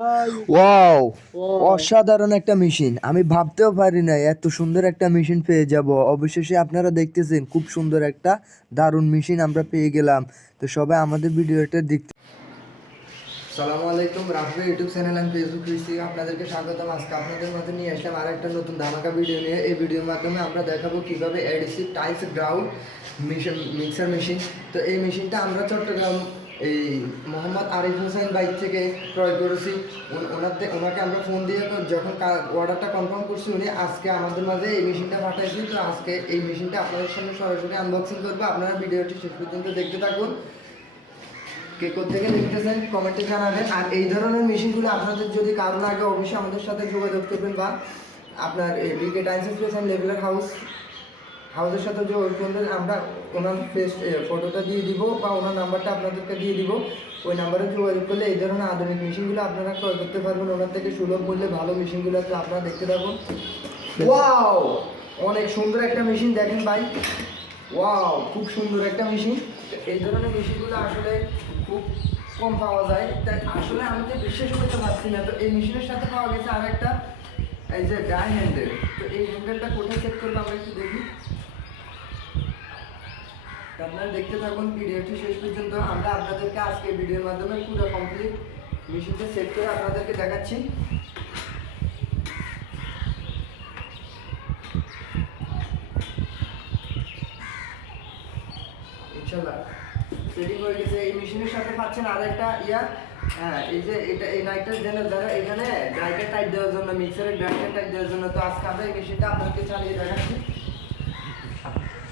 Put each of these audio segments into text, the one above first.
Wow, অসাধারণ একটা machine. আমি ভাবতেও পারি না এত সুন্দর একটা মেশিন পেয়ে যাব। অবশেষে আপনারা দেখতেছেন খুব সুন্দর একটা দারুণ মেশিন আমরা পেয়ে গেলাম। তো সবাই আমাদের ভিডিওটা দেখতে। সালামু আলাইকুম, Rafi YouTube channel and Facebook page থেকে আপনাদেরকে স্বাগতম। আজকে আপনাদের মধ্যে নিয়ে আসলাম আর একটা নতুন ধামাকা ভিডিও নিয়ে। এই ভিডিওর মাধ্যমে আমরা দেখাবো কীভাবে adhesive tiles ground mixer machine. তো এই মেশিনটা আমরা চট্টগ্রাম এই মোহাম্মদ আরিফ হোসেন বাইক থেকে ক্রয় করেছি। ওনাকে আমরা ফোন দিয়ে যখন অর্ডারটা কনফার্ম করছি, উনি আজকে আমাদের মাঝে এই মেশিনটা পাঠাইছি। তো আজকে এই মেশিনটা আপনাদের সামনে সরাসরি আনবক্সিং করবো। আপনারা ভিডিওটি শেষ পর্যন্ত দেখতে থাকুন। কে কোথেকে দেখতেছেন কমেন্টে জানাবেন। আর এই ধরনের মেশিনগুলো আপনাদের যদি কারো লাগে অবশ্যই আমাদের সাথে যোগাযোগ করবেন, বা আপনার বিকে টাইলস স্পেস অ্যান্ড লেভেলার হাউসের সাথে যোগাযোগ করবেন। আমরা ওনার ফেস ফটোটা দিয়ে দিব বা ওনার নাম্বারটা আপনাদেরকে দিয়ে দিব। ওই নাম্বারে যোগাযোগ করলে এই ধরনের আধুনিক মেশিনগুলো আপনারা ক্রয় করতে পারবেন ওনার থেকে সুলভ মূল্যে। ভালো মেশিনগুলো আছে, আপনারা দেখতে থাকুন। ওয়াও, অনেক সুন্দর একটা মেশিন দেখেন ভাই। ওয়াও, খুব সুন্দর একটা মেশিন। এই ধরনের মেশিনগুলো আসলে খুব কম পাওয়া যায়, তাই আসলে আমি তো বিশ্বাস করতে পারছি না। তো এই মেশিনের সাথে পাওয়া গেছে আর একটা, এই যে ড্রাই হ্যান্ডেল। তো এই হ্যান্ডেলটা কোথায় সেট করবো আমরা একটু দেখি। আপনারা দেখতে থাকুন ভিডিওটি শেষ পর্যন্ত। আমরা আপনাদেরকে আজকে ভিডিওর মাধ্যমে পুরো কমপ্লিট মেশিনটা সেট করে আপনাদেরকে দেখাচ্ছি। ইনশাআল্লাহ সেটিং হয়ে গেছে। এই মেশিনের সাথে পাচ্ছেন আর একটা হ্যাঁ, এই যে এটা এই নাইটটা দ্বারা এখানে ড্রাইকার টাইট দেওয়ার জন্য, মিক্সারের ড্রাইকার টাইট দেওয়ার জন্য। তো আজকে আমরা এই মেশিনটা আপনাকে চালিয়ে দেখাচ্ছি।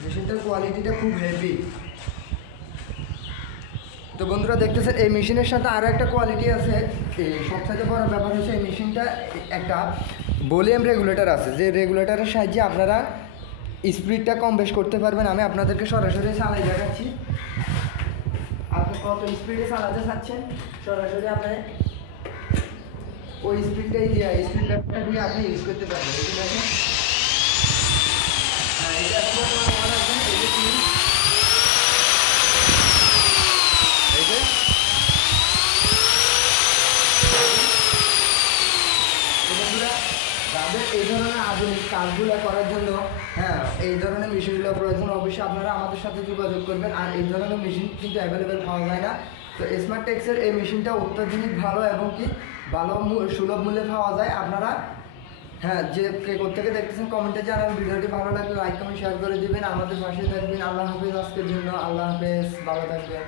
মেশিনটার কোয়ালিটিটা খুব হেভি। তো বন্ধুরা দেখতেছেন এই মেশিনের সাথে আরও একটা কোয়ালিটি আছে। এই সবথেকে বড় ব্যাপার হচ্ছে এই মেশিনটা একটা ভলিউম রেগুলেটর আছে, যে রেগুলেটরের সাহায্যে আপনারা স্পিডটা কম বেশ করতে পারবেন। আমি আপনাদেরকে সরাসরি চালাই দেখাচ্ছি। আপনি কত স্পিডে চালাতে চাচ্ছেন সরাসরি আপনি ওই স্পিডটাই দিয়ে স্পিডটা দিয়ে আপনি ইউজ করতে পারবেন। এই যে দেখেন, এটা মনে রাখবেন, এই যে যাদের এই ধরনের আধুনিক কাজগুলো করার জন্য, হ্যাঁ, এই ধরনের মেশিনগুলো প্রয়োজন, অবশ্যই আপনারা আমাদের সাথে যোগাযোগ করবেন। আর এই ধরনের মেশিন কিন্তু অ্যাভেলেবেল পাওয়া যায় না। তো স্মার্ট টেক্সের এই মেশিনটা অত্যাধুনিক ভালো এবং কি ভালো সুলভ মূল্যে পাওয়া যায়। আপনারা হ্যাঁ, যে কে কোথেকে দেখতেছেন কমেন্টে জানাবেন। ভিডিওটি ভালো লাগলে লাইক কমেন্ট শেয়ার করে দিবেন। আমাদের পাশে থাকবেন। আল্লাহ হাফেজ আজকের জন্য। আল্লাহ হাফেজ, ভালো থাকবেন।